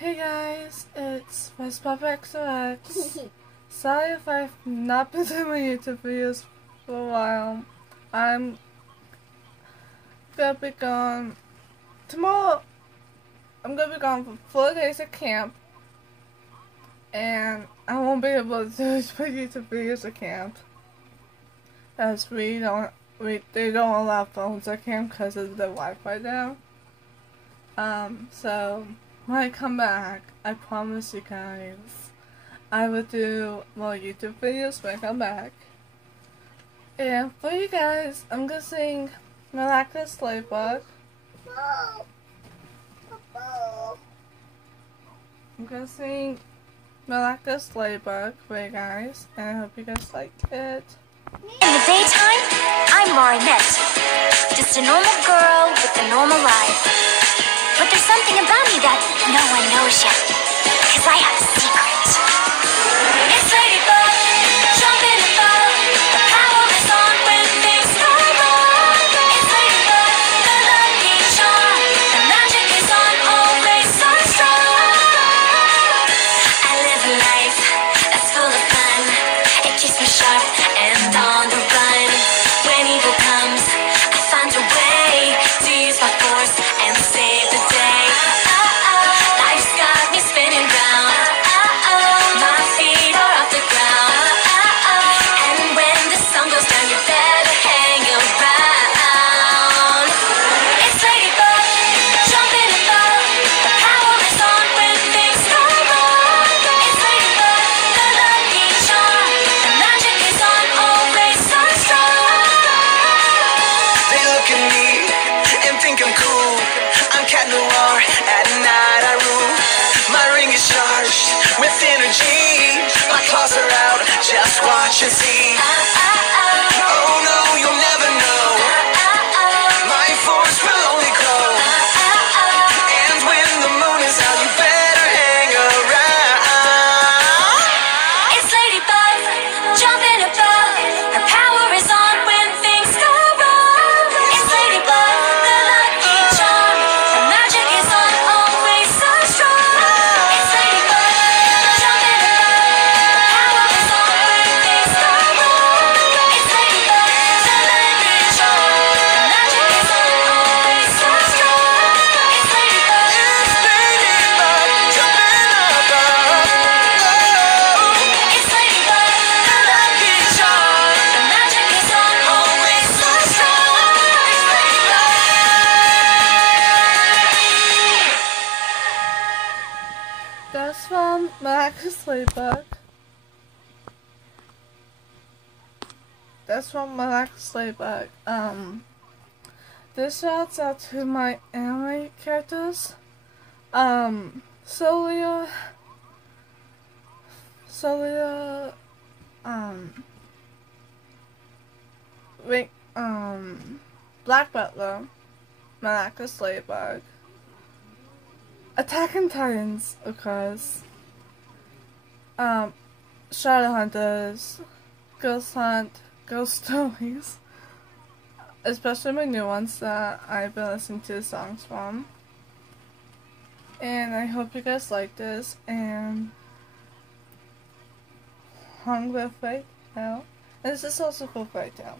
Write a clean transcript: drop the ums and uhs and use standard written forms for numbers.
Hey guys, it's WestPopXOX. Sorry if I've not been doing my YouTube videos for a while. I'm gonna be gone tomorrow. I'm gonna be gone for 4 days at camp, and I won't be able to do my YouTube videos at camp as they don't allow phones at camp because of the Wi-Fi down. So when I come back, I promise you guys, I will do more YouTube videos when I come back. And for you guys, I'm gonna sing Miraculous Ladybug. I'm gonna sing Miraculous Ladybug for you guys, and I hope you guys like it. In the daytime, I'm Marinette, just a normal girl with a normal life. But there's something about me that no one knows yet, 'cause I have a secret. It's Ladybug, jumping above, the power is on when things go wrong. It's Ladybug, the lucky charm, the magic is on, always so strong. I live a life that's full of fun, it keeps me sharp and on the run. When evil comes, I find a way to use my force and save the day. Life's got me spinning round. My feet are off the ground. And when the sun goes down, you better hang around. It's Ladybug, jumping above, the power is on when things go wrong. It's Ladybug, the lucky charm, the magic is on, always so strong. They look at me and think I'm cool. I'm Cat Noir, at night I rule. My ring is charged with energy. My claws are out, just watch and see. Oh no, you'll never know. My force will only grow. And when the moon is out, you better hang around. It's Ladybug, jumping above, her power is on when things go wrong. It's Ladybug, the lucky charm, the magic is on, always so strong. It's Ladybug, jumping above, her power is on when things go wrong. It's Ladybug, the lucky charm, the magic is on, always so strong. It's Ladybug, Jumping above. it's Ladybug, the lucky charm, the magic is on, always so strong. It's Ladybug. That's from Miraculous Ladybug. That's from Miraculous Ladybug. This shouts out to my anime characters. Solia, Rick, Black Butler, Miraculous Ladybug, Attack on Titans, of course, Shadowhunters, Ghost Hunt, Ghost Stories, especially my new ones that I've been listening to the songs from. And I hope you guys like this, and Hung with Right Now. And this is also for Right Now.